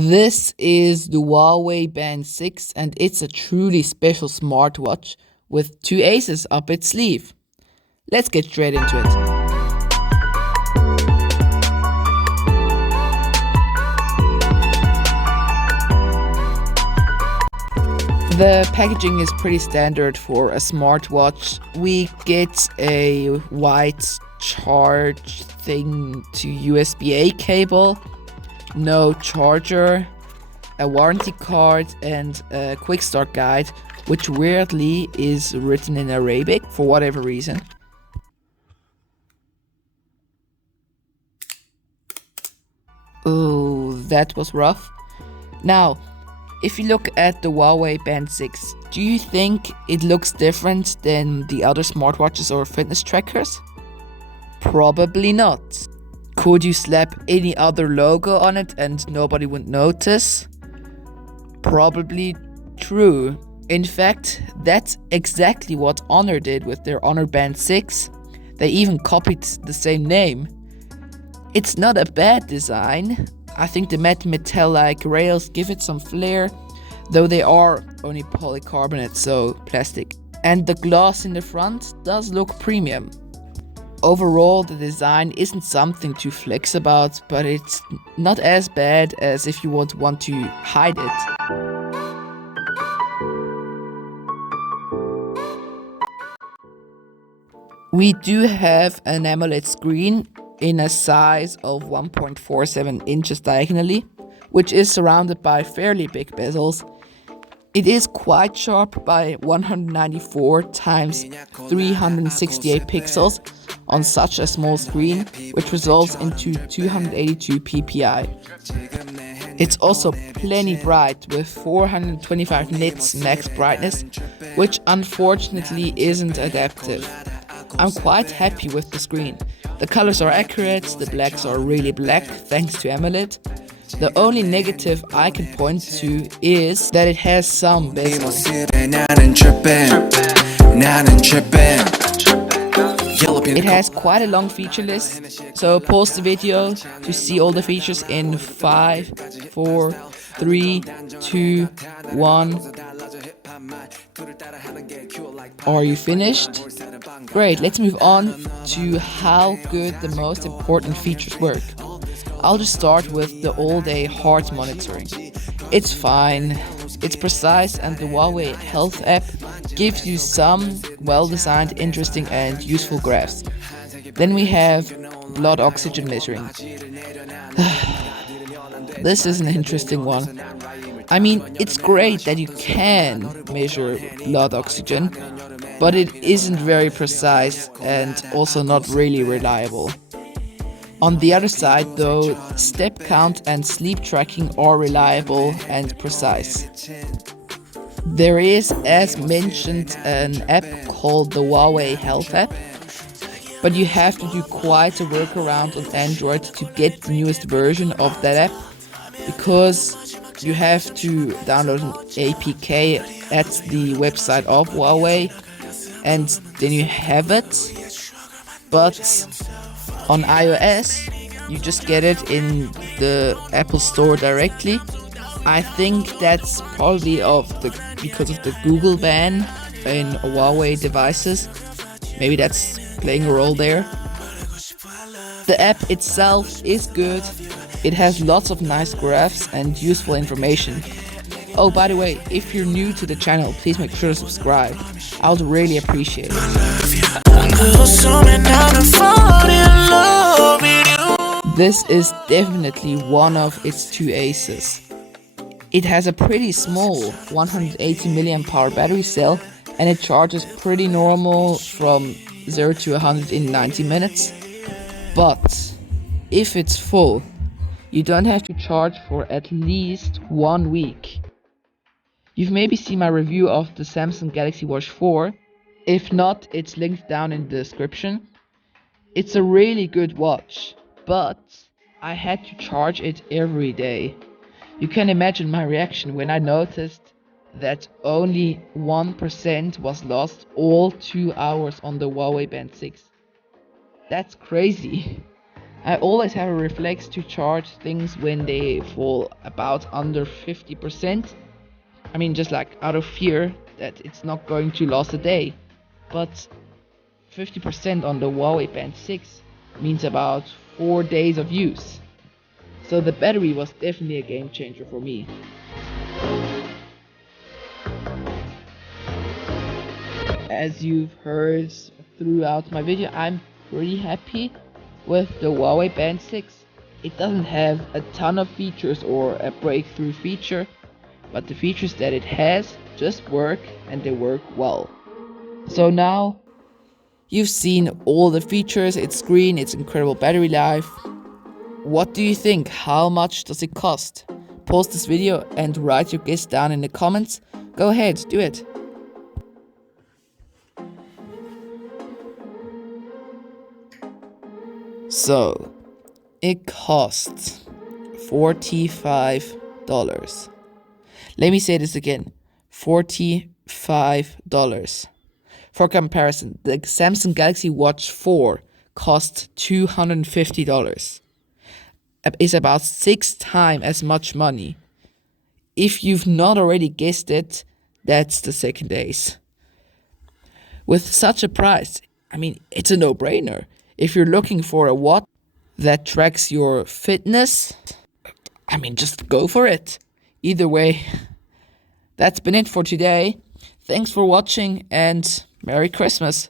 This is the Huawei Band 6 and it's a truly special smartwatch with two aces up its sleeve. Let's get straight into it. The packaging is pretty standard for a smartwatch. We get a white charge thing to USB-A cable, no charger, a warranty card, and a quick start guide, which weirdly is written in Arabic for whatever reason. Oh, that was rough. Now, if you look at the Huawei Band 6, do you think it looks different than the other smartwatches or fitness trackers? Probably not. Could you slap any other logo on it and nobody would notice? Probably true. In fact, that's exactly what Honor did with their Honor Band 6. They even copied the same name. It's not a bad design. I think the matte metal-like rails give it some flair, though they are only polycarbonate, so plastic. And the glass in the front does look premium. Overall, the design isn't something to flex about, but it's not as bad as if you would want to hide it. We do have an AMOLED screen in a size of 1.47 inches diagonally, which is surrounded by fairly big bezels. It is quite sharp by 194 times 368 pixels on such a small screen, which resolves into 282 ppi. It's also plenty bright with 425 nits max brightness, which unfortunately isn't adaptive. I'm quite happy with the screen. The colors are accurate, the blacks are really black thanks to AMOLED. The only negative I can point to is that it has some bezel. It has quite a long feature list, so pause the video to see all the features in 5, 4, 3, 2, 1. Are you finished? Great, let's move on to how good the most important features work. I'll just start with the all-day heart monitoring. It's fine, it's precise, and the Huawei Health app gives you some well-designed, interesting and useful graphs. Then we have blood oxygen measuring. This is an interesting one. I mean, it's great that you can measure blood oxygen, but it isn't very precise and also not really reliable. On the other side though, step count and sleep tracking are reliable and precise. There is, as mentioned, an app called the Huawei Health app, but you have to do quite a workaround on Android to get the newest version of that app, because you have to download an APK at the website of Huawei and then you have it. But on iOS, you just get it in the Apple Store directly. I think that's probably because of the Google ban in Huawei devices. Maybe that's playing a role there. The app itself is good. It has lots of nice graphs and useful information. Oh, by the way, if you're new to the channel, please make sure to subscribe. I would really appreciate it. This is definitely one of its two aces. It has a pretty small 180 mAh battery cell and it charges pretty normal from 0 to 100 in 90 minutes. But if it's full, you don't have to charge for at least 1 week. You've maybe seen my review of the Samsung Galaxy Watch 4. If not, it's linked down in the description. It's a really good watch, but I had to charge it every day. You can imagine my reaction when I noticed that only 1% was lost all 2 hours on the Huawei Band 6. That's crazy. I always have a reflex to charge things when they fall about under 50%. I mean, just like out of fear that it's not going to last a day. But 50% on the Huawei Band 6 means about 4 days of use. So the battery was definitely a game changer for me. As you've heard throughout my video, I'm pretty happy with the Huawei Band 6. It doesn't have a ton of features or a breakthrough feature, but the features that it has just work, and they work well. So now you've seen all the features, its screen, its incredible battery life. What do you think? How much does it cost? Pause this video and write your guess down in the comments. Go ahead, do it. So, it costs $45. Let me say this again. $45. For comparison, the Samsung Galaxy Watch 4 costs $250. It's about 6 times as much money. If you've not already guessed it, that's the second ace. With such a price, I mean, it's a no-brainer. If you're looking for a watch that tracks your fitness, I mean, just go for it. Either way, that's been it for today. Thanks for watching and Merry Christmas.